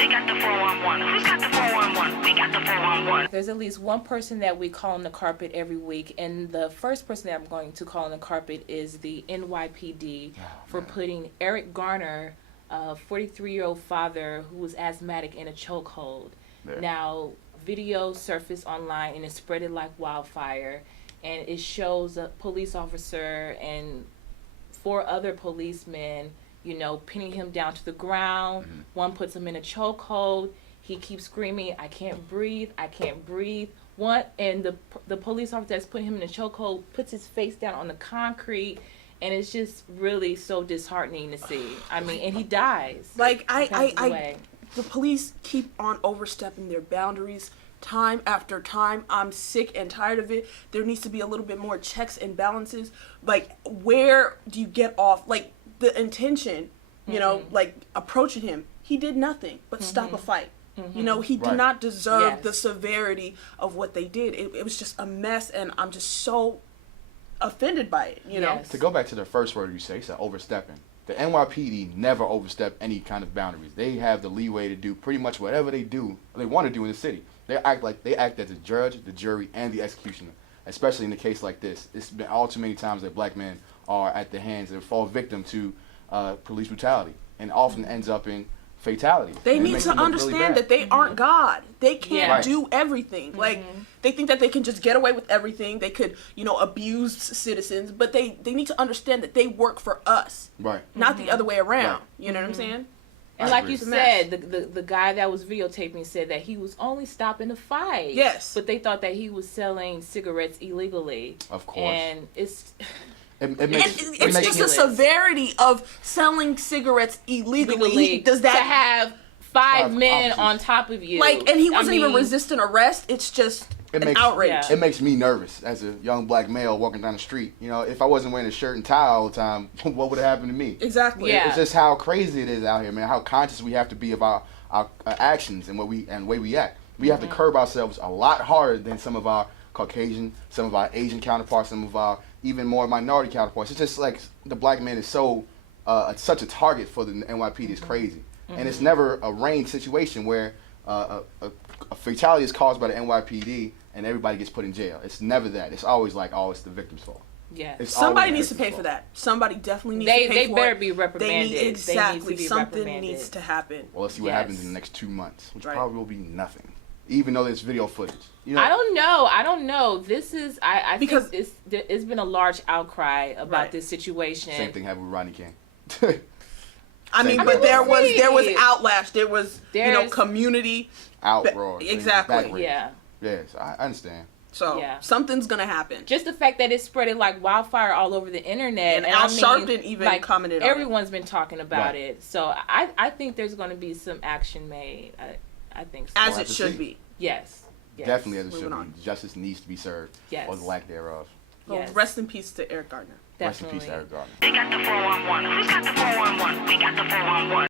They got the 411. Who's got the 411? We got the 411. There's at least one person that we call on the carpet every week, and the first person that I'm going to call on the carpet is the NYPD for putting Eric Garner, a 43-year-old father who was asthmatic, in a chokehold. Yeah. Now, video surfaced online and it spread it like wildfire, and it shows a police officer and 4 other policemen, you know, pinning him down to the ground. Mm-hmm. One puts him in a chokehold. He keeps screaming, "I can't breathe, I can't breathe." And the police officer that's putting him in a chokehold puts his face down on the concrete, and it's just really so disheartening to see. I mean, and he dies. Like, Passes away. the police keep on overstepping their boundaries time after time. I'm sick and tired of it. There needs to be a little bit more checks and balances. Like, where do you get off? Like, the intention, you know, like, approaching him. He did nothing but stop a fight. You know, he did not deserve the severity of what they did. It was just a mess, and I'm just so offended by it, you know? To go back to the first word you said overstepping. The NYPD never overstep any kind of boundaries. They have the leeway to do pretty much whatever they want to do in the city. They act as the judge, the jury, and the executioner. Especially in a case like this. It's been all too many times that black men are at the hands and fall victim to police brutality, and often ends up in fatality. They need to understand that they aren't God. They can't do everything. Like, they think that they can just get away with everything. They could, you know, abuse citizens, but they need to understand that they work for us. Right. Not the other way around. You know what I'm saying? And like you said, the guy that was videotaping said that he was only stopping the fight. Yes. But they thought that he was selling cigarettes illegally. Of course. And it's It's just the severity of selling cigarettes illegally. Does that to have 5 men officers on top of you? like? And he wasn't even resisting arrest. It's just an outrage. Yeah. It makes me nervous as a young black male walking down the street. You know, if I wasn't wearing a shirt and tie all the time, what would have happened to me? Exactly. Yeah. It's just how crazy it is out here, man. How conscious we have to be of our actions and the way we act. We have to curb ourselves a lot harder than some of our Caucasian, some of our Asian counterparts, some of our even more minority counterparts. It's just like the black man is so such a target for the NYPD. It's crazy, and it's never a range situation where a fatality is caused by the NYPD and everybody gets put in jail. It's never that. It's always like, oh, it's the victim's fault. Yeah. Somebody needs to pay for that. Somebody definitely needs to pay for it. They better be reprimanded. Exactly. They need to be Something reprimanded. needs to happen. Well, let's see what happens in the next 2 months, which Right. probably will be nothing. Even though there's video footage. You know, I don't know. This is I Because- think it's been a large outcry about this situation. same thing happened with Rodney King. I mean, Same but thing. there was outlash. There was, you know, There's- community. Outroar. Exactly. Backward. Yeah. Yes, I understand. So something's gonna happen. Just the fact that it spread it like wildfire all over the internet, And Al Sharpton even commented on it. everyone's been talking about it. So I think there's going to be some action made. I think so. As We'll it have to should see. be. Yes. Definitely as it Moving should on. be. Justice needs to be served. Yes. Or the lack thereof. Well, Yes. rest in peace to Eric Gardner. Definitely. Rest in peace, Eric Gardner. They got the 411. Who's got the 411? We got the 411.